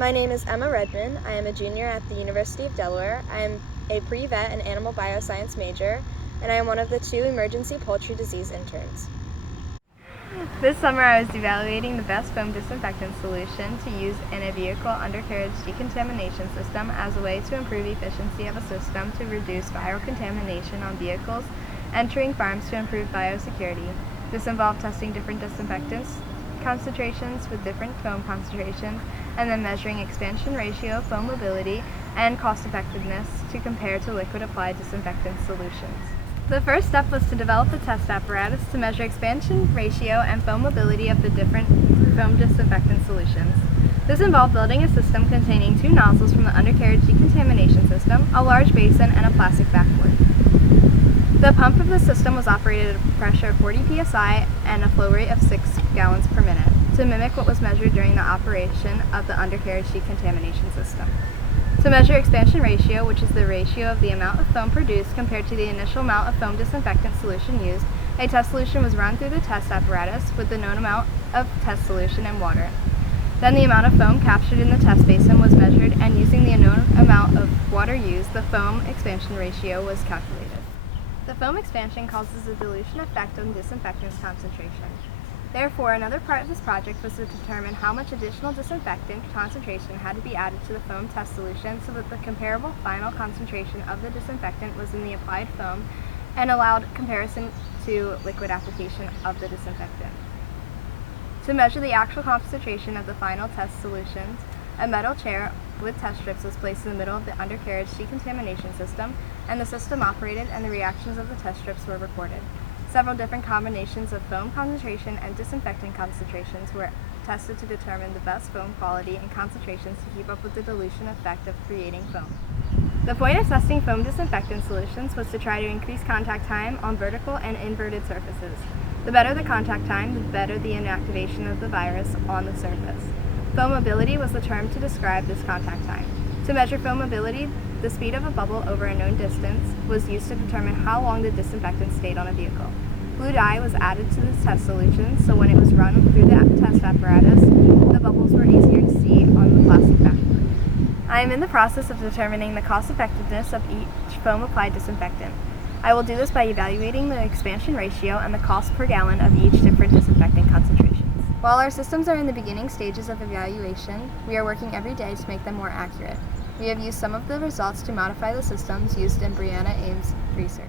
My name is Emma Reddman. I am a junior at the University of Delaware. I am a pre-vet and animal bioscience major, and I am one of the 2 emergency poultry disease interns. This summer I was evaluating the best foam disinfectant solution to use in a vehicle undercarriage decontamination system as a way to improve efficiency of a system to reduce viral contamination on vehicles entering farms to improve biosecurity. This involved testing different disinfectants concentrations with different foam concentrations and then measuring expansion ratio, foam mobility, and cost effectiveness to compare to liquid applied disinfectant solutions. The first step was to develop a test apparatus to measure expansion ratio and foam mobility of the different foam disinfectant solutions. This involved building a system containing 2 nozzles from the undercarriage decontamination system, a large basin, and a plastic backboard. The pump of the system was operated at a pressure of 40 psi and a flow rate of 6 gallons per minute to mimic what was measured during the operation of the undercarriage decontamination system. To measure expansion ratio, which is the ratio of the amount of foam produced compared to the initial amount of foam disinfectant solution used, a test solution was run through the test apparatus with the known amount of test solution and water. Then the amount of foam captured in the test basin was measured, and using the known amount of water used, the foam expansion ratio was calculated. The foam expansion causes a dilution effect on disinfectant's concentration. Therefore, another part of this project was to determine how much additional disinfectant concentration had to be added to the foam test solution so that the comparable final concentration of the disinfectant was in the applied foam and allowed comparison to liquid application of the disinfectant. To measure the actual concentration of the final test solutions, a metal chair with test strips was placed in the middle of the undercarriage decontamination system, and the system operated and the reactions of the test strips were recorded. Several different combinations of foam concentration and disinfectant concentrations were tested to determine the best foam quality and concentrations to keep up with the dilution effect of creating foam. The point of testing foam disinfectant solutions was to try to increase contact time on vertical and inverted surfaces. The better the contact time, the better the inactivation of the virus on the surface. Foam mobility was the term to describe this contact time. To measure foam mobility, the speed of a bubble over a known distance was used to determine how long the disinfectant stayed on a vehicle. Blue dye was added to the test solution, so when it was run through the test apparatus, the bubbles were easier to see on the plastic backboard. I am in the process of determining the cost effectiveness of each foam applied disinfectant. I will do this by evaluating the expansion ratio and the cost per gallon of each different disinfectant concentration. While our systems are in the beginning stages of evaluation, we are working every day to make them more accurate. We have used some of the results to modify the systems used in Brianna Ames' research.